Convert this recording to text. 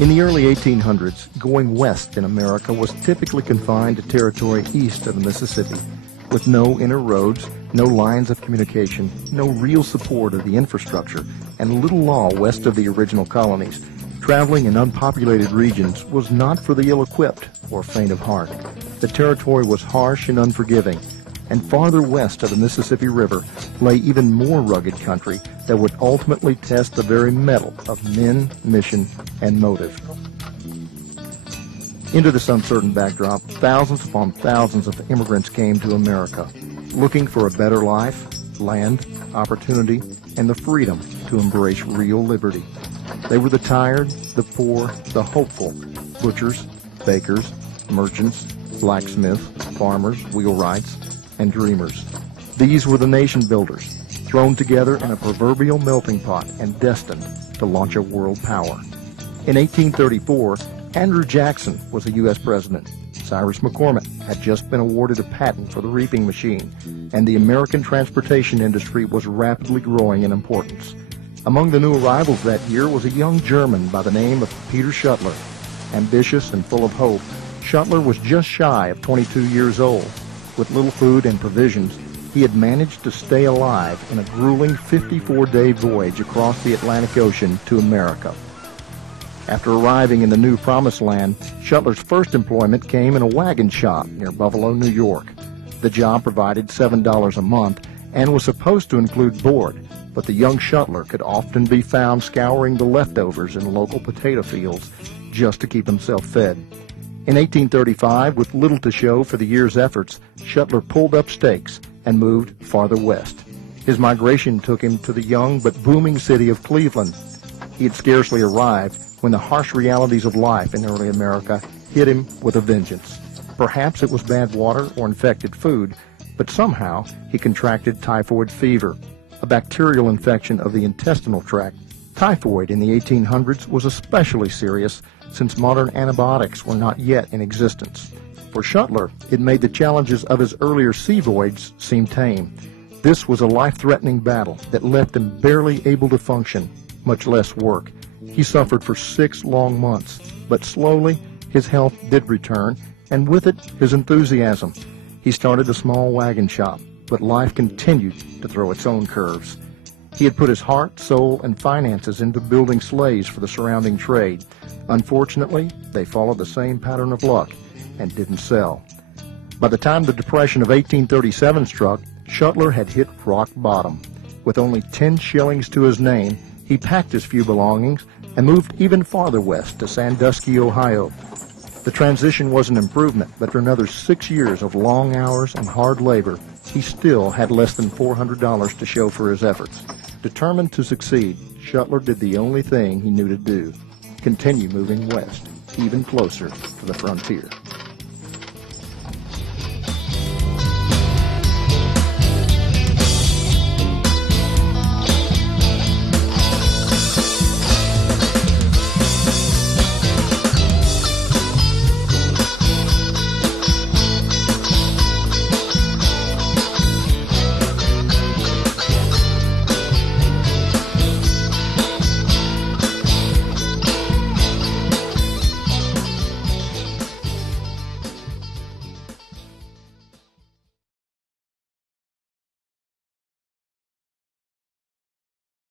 In the early 1800s, going west in America was typically confined to territory east of the Mississippi, with no inner roads, no lines of communication, no real support of the infrastructure, and little law west of the original colonies. Traveling in unpopulated regions was not for the ill-equipped or faint of heart. The territory was harsh and unforgiving, and farther west of the Mississippi River lay even more rugged country that would ultimately test the very mettle of men, mission, and motive. Into this uncertain backdrop, thousands upon thousands of immigrants came to America, looking for a better life, land, opportunity, and the freedom to embrace real liberty. They were the tired, the poor, the hopeful, butchers, bakers, merchants, blacksmiths, farmers, wheelwrights, and dreamers. These were the nation builders, thrown together in a proverbial melting pot and destined to launch a world power. In 1834, Andrew Jackson was a U.S. president. Cyrus McCormick had just been awarded a patent for the reaping machine, and the American transportation industry was rapidly growing in importance. Among the new arrivals that year was a young German by the name of Peter Schuttler. Ambitious and full of hope, Schuttler was just shy of 22 years old. With little food and provisions, he had managed to stay alive in a grueling 54-day voyage across the Atlantic Ocean to America. After arriving in the new Promised Land, Schuttler's first employment came in a wagon shop near Buffalo, New York. The job provided $7 a month and was supposed to include board, but the young Schuttler could often be found scouring the leftovers in local potato fields just to keep himself fed. In 1835, with little to show for the year's efforts, Schuttler pulled up stakes and moved farther west. His migration took him to the young but booming city of Cleveland. He had scarcely arrived when the harsh realities of life in early America hit him with a vengeance. Perhaps it was bad water or infected food, but somehow he contracted typhoid fever, a bacterial infection of the intestinal tract. Typhoid in the 1800s was especially serious since modern antibiotics were not yet in existence. For Schuttler, it made the challenges of his earlier sea voyage seem tame. This was a life-threatening battle that left him barely able to function, much less work. He suffered for 6 long months, but slowly his health did return, and with it his enthusiasm. He started a small wagon shop, but life continued to throw its own curves. He had put his heart, soul, and finances into building sleighs for the surrounding trade. Unfortunately, they followed the same pattern of luck and didn't sell. By the time the Depression of 1837 struck, Schuttler had hit rock bottom. With only 10 shillings to his name, he packed his few belongings and moved even farther west to Sandusky, Ohio. The transition was an improvement, but for another 6 years of long hours and hard labor, he still had less than $400 to show for his efforts. Determined to succeed, Schuttler did the only thing he knew to do: continue moving west, even closer to the frontier.